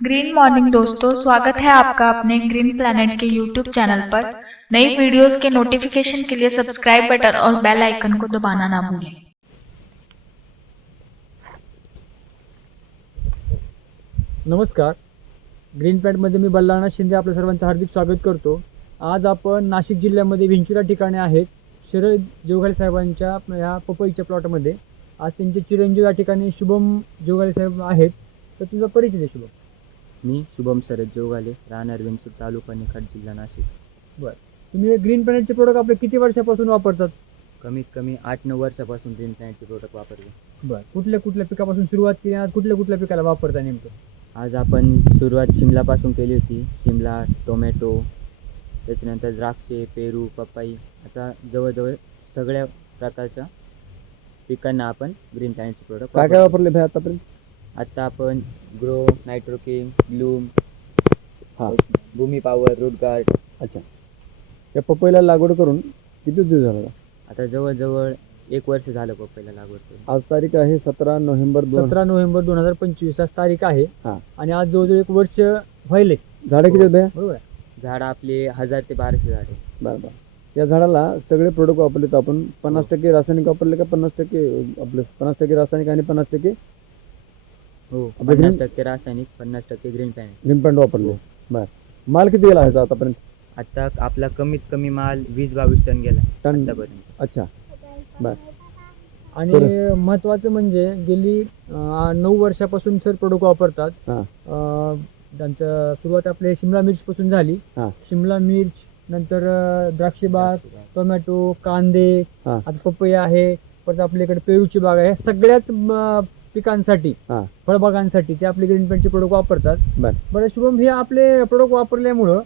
Green morning दोस्तों, स्वागत है आपका अपने ग्रीन प्लैनेट के यूट्यूब चैनल पर। नई वीडियोस के नोटिफिकेशन के लिए सब्सक्राइब बटन और बेल आइकन को दबाना ना भूलें। नमस्कार, ग्रीन प्लॅनेटमध्ये मी बल्लाळनाथ शिंदे आपल्या सर्वांचं हार्दिक स्वागत करतो। आज आपण नाशिक जिल्ह्यामध्ये विंचुरा ठिकाणी आहेत शरद जोगाले साहेबांच्या या पपईच्या प्लॉटमध्ये। आज त्यांचे चिरंजीव या ठिकाणी शुभम जोगाले साहेब आहेत। तर तुझा परिचय दे शुभम। मी शुभम शरद जोगाले, राहणार विंचूर, तालुका निफाड, जिल्हा नाशिक। बरं, तुम्ही ग्रीन प्लॅनेटचे प्रोडक्ट आपले किती वर्षापासून वापरतात? कमीत कमी 8-9 वर्षापासून ग्रीन प्लॅनेटचे प्रोडक्ट वापरतो। बरं, कुठल्या पिकापासून सुरुवात केली आणि कुठल्या पिकाला वापरता नेमकं? आज आपण सुरुवात शिमलापासून केली होती। शिमला, टोमॅटो, त्याच्यानंतर द्राक्षे, पेरू, पपई, आता जवळजवळ सगळ्या प्रकारच्या पिकांना आपण ग्रीन प्लॅनेटचे प्रोडक्ट काय काय वापरले भाई आतापर्यंत? आता आपण ग्रो, नायट्रोकिंग, ब्लूम, हां, भूमी पॉवर, रूट गार्ड। अच्छा, या पपईला लागवड करून किती दिवस झाला? आता जवळजवळ 1 वर्ष झालं पपईला लागवड करून। आज तारीख आहे 17 नोव्हेंबर 2025 आज तारीख आहे। आणि आज जवळजवळ 1 वर्ष व्हायले। झाडं किती आहेत भैया? बरोबर आहे, झाड आपले 1000 ते 1200 झाड आहे। बरं बरं। या झाडाला सगळे प्रोडक्ट वापरले तर आपण 50% रासायनिक वापरले का 50% आपले 50% रासायनिक आणि 50% हो, आपलं 50% रासायनिक, 50% ग्रीन प्लॅनेट। ग्रीन प्लॅनेट वापरले। बरं, माल किती गेला आहे आतापर्यंत? आता आपला कमीत कमी माल 20-22 टन गेला टन? आतापर्यंत। अच्छा, बरं। आणि महत्त्वाचं म्हणजे गेली 9 वर्षापासून सर प्रोडक्ट वापरतात। त्यांच्या सुरुवात आपले शिमला मिर्च पासून झाली। शिमला मिर्च नंतर द्राक्षी बाग, टोमॅटो, कांदे, आता पपई आहे, परत आपल्याकडे पेरूची बाग आहे। सगळ्याच पिकांसाठी, फळबागांसाठी ते आपले ग्रीन प्लॅनेटचे प्रोडक्ट वापरतात। बरं शुभम, हे आपले प्रोडक्ट वापरल्यामुळं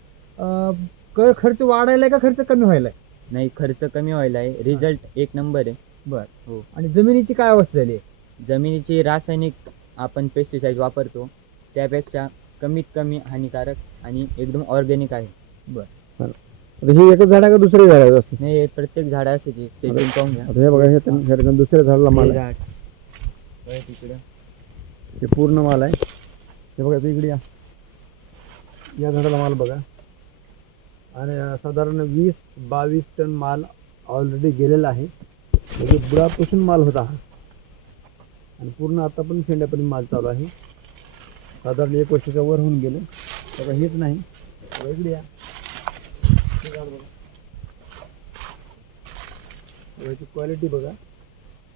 खर्च वाढायला का खर्च कमी व्हायला? नाही, खर्च कमी व्हायला आहे, रिझल्ट 1 नंबर आहे। बरं, हो। आणि जमिनीची काय अवस्था झाली? जमिनीची रासायनिक आपण पेस्टिसाइड वापरतो त्यापेक्षा कमीत कमी हानिकारक आणि एकदम ऑर्गॅनिक आहे। बरं, हे एकच झाड आहे का दुसरे झाड आहे? नाही, प्रत्येक झाडाचे सेटिंग पाहून घ्या। हे बघा, हे दुसऱ्या झाडाला माल आहे। झाड तिकडं हे पूर्ण माल आहे। हे बघा इकडे या झाडाला माल बघा, आणि साधारण 20-22 टन माल ऑलरेडी गेलेला आहे। म्हणजे बुडापासून माल होता हा, आणि पूर्ण आता पण शेंड्यापर्यंत माल चालू आहे। साधारण 1 वर्षाच्या वर होऊन गेले। बघा, हेच नाही, इकडे या, याची क्वालिटी बघा।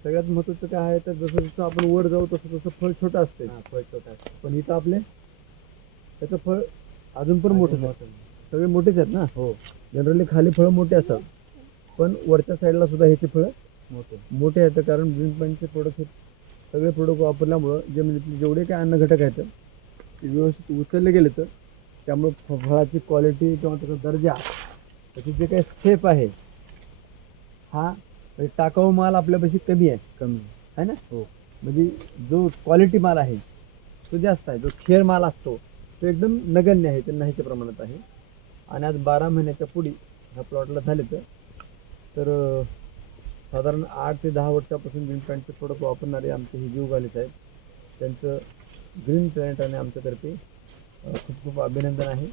सगळ्यात महत्त्वाचं काय आहे तर जसं जसं आपण वर जाऊ तसं तसं फळ छोटं असते। फळ छोटं असतं, पण इथं आपले त्याचं फळ अजून पण मोठं आहे। सगळे मोठेच आहेत ना? हो, जनरली खाली फळं मोठे असतात, पण वरच्या साईडला सुद्धा ह्याचे फळं मोठे आहेत। कारण ग्रीन प्लॅनेटचे प्रोडक्ट हे सगळे प्रोडक्ट वापरल्यामुळं जमिनीतले जेवढे काही अन्न घटक आहेत ते व्यवस्थित उचलले गेले, तर त्यामुळं फळाची क्वालिटी किंवा त्याचा दर्जा, त्याची जे काही स्टेप आहे, हा टाकाऊ माल आपल्यापाशी कमी आहे ना? हो, म्हणजे जो क्वालिटी माल आहे तो जास्त आहे, जो खेळ माल असतो तो एकदम नगण्य आहे, ते नाहीच्या प्रमाणात आहे। आणि आज 12 महिन्याच्या पुढे ह्या प्लॉटला झाले तर साधारण 8 ते 10 वर्षापासून ग्रीन प्लॅनेटचे प्रोडक्ट वापरणारे आमचे हे जोगाले साहेब, त्यांचं ग्रीन प्लॅनेट आणि आमच्यातर्फे खूप खूप अभिनंदन आहे।